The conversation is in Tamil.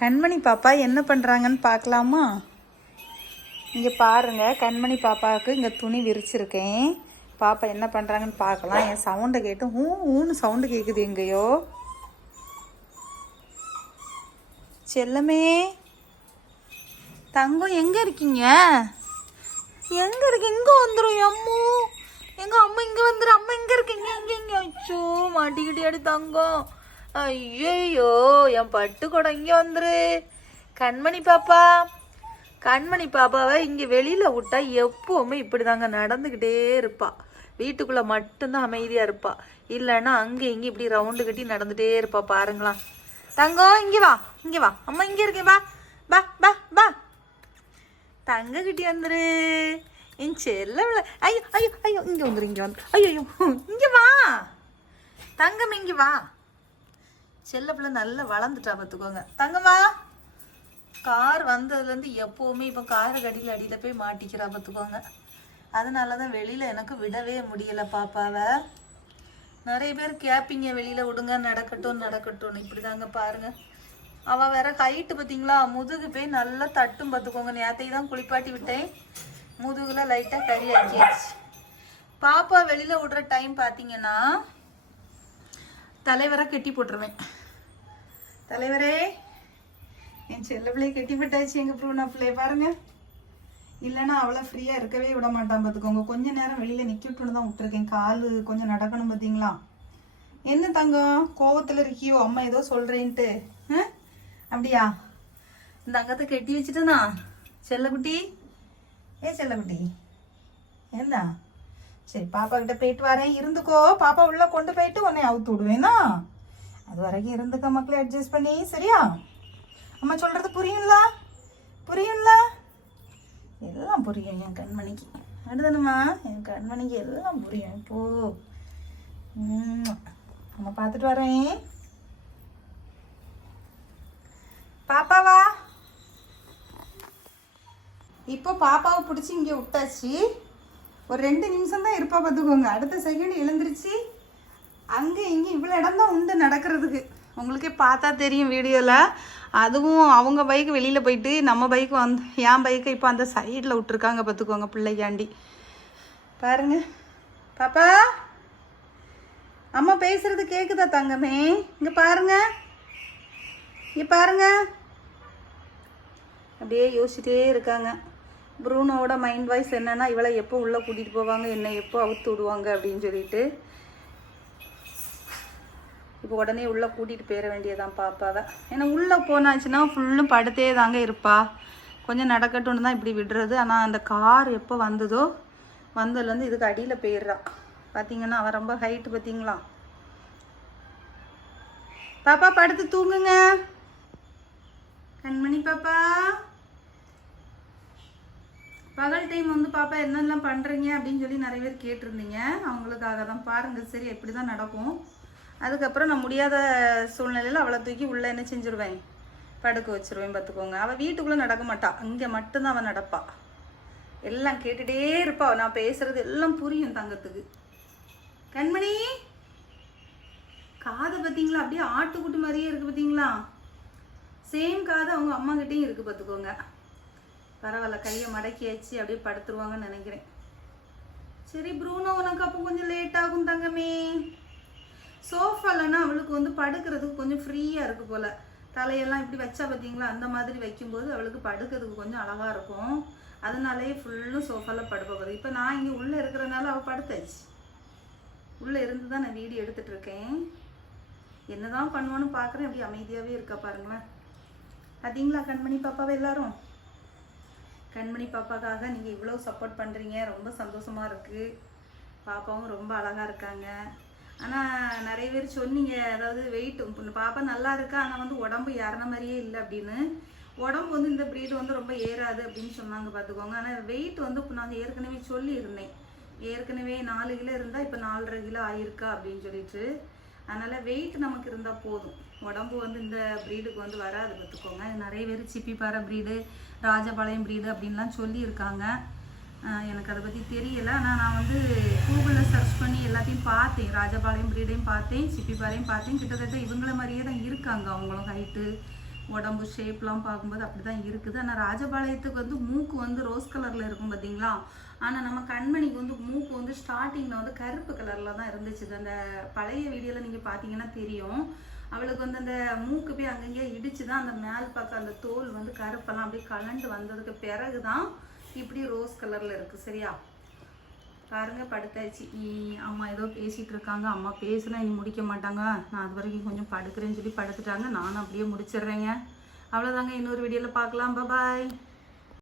கண்மணி பாப்பா என்ன பண்ணுறாங்கன்னு பார்க்கலாமா? இங்கே பாருங்க கண்மணி பாப்பாவுக்கு இங்கே துணி விரிச்சிருக்கேன். பாப்பா என்ன பண்ணுறாங்கன்னு பார்க்கலாம். என் சவுண்டை கேட்டு ஊ ஊன்னு சவுண்டு கேட்குது எங்கேயோ. செல்லமே தங்கம் எங்கே இருக்கீங்க? எங்கே இருக்கு? இங்கே வந்துடும் அம்மு. எங்கள் அம்மா இங்கே வந்துடும் அம்மா இங்கே இருக்கீங்க. இங்கே இங்கே. அச்சோ மாட்டிக்கிட்டே அடி தங்கம். ஐயோ என் பட்டு குடம் இங்கே வந்துரு. கண்மணி பாப்பா கண்மணி பாப்பாவை இங்கே வெளியில் விட்டா எப்போவுமே இப்படி தாங்க நடந்துக்கிட்டே இருப்பா. வீட்டுக்குள்ளே மட்டும்தான் அமைதியாக இருப்பா. இல்லைன்னா அங்கே இங்கே இப்படி ரவுண்டு கட்டி நடந்துகிட்டே இருப்பா பாருங்களா தங்கம் இங்கே வா இங்கே வா. அம்மா இங்கே இருக்கேன் வா பா பா பா தங்க கிட்டி வந்துரு. என் செல்ல ஐயோ ஐயோ ஐயோ இங்கே வந்துரு இங்கே வந்து ஐயோ ஐயோ இங்கே வா. தங்கம் இங்கே வா. செல்ல பிள்ளை நல்லா வளர்ந்துட்டா பார்த்துக்கோங்க. தங்கம்மா கார் வந்ததுலேருந்து எப்போவுமே இப்போ கார் கடியில் அடியில் போய் மாட்டிக்கிறா பார்த்துக்கோங்க. அதனால தான் வெளியில் எனக்கு விடவே முடியலை பாப்பாவை. நிறைய பேர் கேட்பீங்க வெளியில் விடுங்க நடக்கட்டும் நடக்கட்டும்னு இப்படி தாங்க பாருங்க. அவள் வேற ஹைட்டு பார்த்தீங்களா? முதுகு போய் நல்லா தட்டும் பார்த்துக்கோங்க. நேத்தை தான் குளிப்பாட்டி விட்டேன். முதுகில் லைட்டாக கறி ஆக்கியாச்சு. பாப்பா வெளியில் விடுற டைம் பார்த்தீங்கன்னா தலைவரை கெட்டி போட்டுருவேன். தலைவரே என் செல்ல பிள்ளையை கெட்டி விட்டாச்சு எங்கள் ப்ரூனா பிள்ளைய பாருங்க. இல்லைன்னா அவ்வளோ ஃப்ரீயாக இருக்கவே விட மாட்டான் பார்த்துக்கோங்க கொஞ்ச நேரம் வெளியில் நிற்கட்டுன்னு தான் விட்டுருக்கேன். கால் கொஞ்சம் நடக்கணும் பார்த்தீங்களா என்ன தங்கம்? கோவத்தில் இருக்கியோ? அம்மா ஏதோ சொல்கிறேன்ட்டு அப்படியா? இந்த அங்கத்தை கெட்டி வச்சுட்டேனா? செல்லக்குட்டி ஏ செல்லக்குட்டி என்ன சரி பாப்பா கிட்ட போயிட்டு வரேன். இருந்துக்கோ. பாப்பா உள்ள கொண்டு போயிட்டு உன்னை அவுத்து விடுவேனா? அது வரைக்கும் இருந்துக்க மக்களே அட்ஜஸ்ட் பண்ணி சரியா? அம்மா சொல்கிறது புரியும்ல? புரியும்ல? எல்லாம் புரியும் என் கண்மணிக்கு. அடுதானம்மா என் கண்மணிக்கு எல்லாம் புரியும். இப்போ நம்ம பார்த்துட்டு வரேன். பாப்பாவா இப்போ பாப்பாவை பிடிச்சி இங்கே விட்டாச்சு. ஒரு ரெண்டு நிமிஷம் தான் இருப்பா பார்த்துக்கோங்க. அடுத்த செகண்ட் எழுந்திருச்சு. அங்கே இங்கே இவ்வளோ இடம் தான் உண்டு நடக்கிறதுக்கு. உங்களுக்கே பார்த்தா தெரியும் வீடியோவில் அதுவும் அவங்க பைக் வெளியில் போயிட்டு நம்ம பைக் வந்து என் பைக்கை இப்போ அந்த சைடில் விட்டுருக்காங்க பார்த்துக்கோங்க பிள்ளைக்காண்டி பாருங்க. பாப்பா? அம்மா பேசுறது கேட்குதா தங்கமே? இங்கே பாருங்க. இங்கே பாருங்க. அப்படியே யோசிச்சிட்டே இருக்காங்க. ப்ரூனோட மைண்ட் வாய்ஸ் என்னென்னா இவளை எப்போ உள்ளே கூட்டிகிட்டு போவாங்க என்னை எப்போ அவுத்து விடுவாங்க அப்படின்னு சொல்லிட்டு. இப்போ உடனே உள்ளே கூட்டிகிட்டு போயிட வேண்டியதான் பாப்பாவை. ஏன்னா உள்ளே போனாச்சுன்னா ஃபுல்லும் படுத்தே தாங்க இருப்பா. கொஞ்சம் நடக்கட்டும்னு தான் இப்படி விடுறது. ஆனால் அந்த கார் எப்போ வந்ததோ வந்ததுலேருந்து இதுக்கு அடியில் போயிடுறா. பார்த்தீங்கன்னா அவன் ரொம்ப ஹைட்டு பார்த்தீங்களா பாப்பா படுத்து தூங்குங்க. கண்மணி பாப்பா. பகல் டைம் வந்து பாப்பா என்னெல்லாம் பண்ணுறீங்க அப்படின்னு சொல்லி நிறைய பேர் கேட்டிருந்தீங்க. அவங்களுக்காக தான் பாருங்கள் சரி எப்படி தான் நடக்கும். அதுக்கப்புறம் நான் முடியாத சூழ்நிலையில் அவளை தூக்கி உள்ளே என்ன செஞ்சுருவேன்? படுக்க வச்சிருவேன் பார்த்துக்கோங்க. அவள் வீட்டுக்குள்ளே நடக்க மாட்டா. இங்கே மட்டும்தான் அவள் நடப்பா. எல்லாம் கேட்டுட்டே இருப்பா. நான் பேசுறது எல்லாம் புரியும் தங்கத்துக்கு. கண்மணி! காதை பார்த்தீங்களா? அப்படியே ஆட்டுக்குட்டி மாதிரியே இருக்குது பார்த்தீங்களா? சேம் காது அவங்க அம்மா கிட்டேயும் இருக்குது பார்த்துக்கோங்க. பரவாயில்ல கையை மடக்கியாச்சு. அப்படியே படுத்துருவாங்கன்னு நினைக்கிறேன். சரி ப்ரூனோ உனக்கு அப்போ கொஞ்சம் லேட் ஆகும் தங்கமே. சோஃபாலன்னா அவளுக்கு வந்து படுக்கிறதுக்கு கொஞ்சம் ஃப்ரீயாக இருக்குது போல். தலையெல்லாம் இப்படி வச்சா பார்த்தீங்களா அந்த மாதிரி வைக்கும்போது அவளுக்கு படுக்கிறதுக்கு கொஞ்சம் அழகாக இருக்கும். அதனாலேயே ஃபுல்லும் சோஃபாவில் படுப்ப இப்போ நான் இங்கே உள்ளே இருக்கிறனால அவள் படுத்தாச்சு. உள்ளே இருந்து தான் நான் வீடியோ எடுத்துகிட்ருக்கேன் என்னதான் பண்ணுவோன்னு பார்க்குறேன் அப்படி அமைதியாகவே இருக்கா பாருங்களேன். பார்த்தீங்களா கண்மணி பாப்பாவை எல்லாரும்? கண்மணி பாப்பாக்காக நீங்கள் இவ்வளோ சப்போர்ட் பண்ணுறீங்க ரொம்ப சந்தோஷமாக இருக்குது பாப்பாவும் ரொம்ப அழகாக இருக்காங்க. ஆனால் நிறைய பேர் சொன்னீங்க அதாவது வெயிட் பாப்பா நல்லா இருக்கா ஆனால் வந்து உடம்பு ஏறின மாதிரியே இல்லை அப்படின்னு. உடம்பு வந்து இந்த ப்ரீடு வந்து ரொம்ப ஏறாது அப்படின்னு சொன்னாங்க பார்த்துக்கோங்க ஆனால் வெயிட் வந்து இப்போ நாங்கள் ஏற்கனவே சொல்லியிருந்தேன். ஏற்கனவே நாலு கிலோ இருந்தால் இப்போ நாலரை கிலோ ஆயிருக்கா அப்படின்னு சொல்லிட்டு. அதனால் வெயிட் நமக்கு இருந்தால் போதும். உடம்பு வந்து இந்த ப்ரீடுக்கு வந்து வராது பார்த்துக்கோங்க நிறைய பேர் சிப்பிப்பாறை ப்ரீடு ராஜபாளையம் ப்ரீடு அப்படின்லாம் சொல்லியிருக்காங்க. எனக்கு அதை பற்றி தெரியலை. ஆனால் நான் வந்து கூகுளில் சர்ச் பண்ணி எல்லாத்தையும் பார்த்தேன். ராஜபாளையம் பிரீடையும் பார்த்தேன். சிப்பிப்பாறையும் பார்த்தேன். கிட்டத்தட்ட இவங்கள மாதிரியே தான் இருக்காங்க. அவங்களும் ஹைட்டு உடம்பு ஷேப்லாம் பார்க்கும்போது அப்படி தான் இருக்குது. ஆனால் ராஜபாளையத்துக்கு வந்து மூக்கு வந்து ரோஸ் கலரில் இருக்கும் பார்த்தீங்களா ஆனால் நம்ம கண்மணிக்கு வந்து மூக்கு வந்து ஸ்டார்டிங்கில் வந்து கருப்பு கலரில் தான் இருந்துச்சு. அந்த பழைய வீடியோவில் நீங்கள் பார்த்தீங்கன்னா தெரியும். அவளுக்கு வந்து அந்த மூக்கு போய் அங்கங்கே இடிச்சு தான் அந்த மேல் பக்கம் அந்த தோல் வந்து கருப்பெல்லாம் அப்படியே கலண்டு வந்ததுக்கு பிறகு தான் இப்படி ரோஸ் கலரில் இருக்குது சரியா? பாருங்க படுத்தாச்சு. நீ அம்மா ஏதோ பேசிகிட்டு இருக்காங்க. அம்மா பேசுனா இனி முடிக்க மாட்டாங்க. நான் அது வரைக்கும் கொஞ்சம் படுக்கிறேன்னு சொல்லி படுத்துட்டாங்க. நானும் அப்படியே முடிச்சிடுறேங்க. அவ்வளோதாங்க இன்னொரு வீடியோவில் பார்க்கலாம். பாய்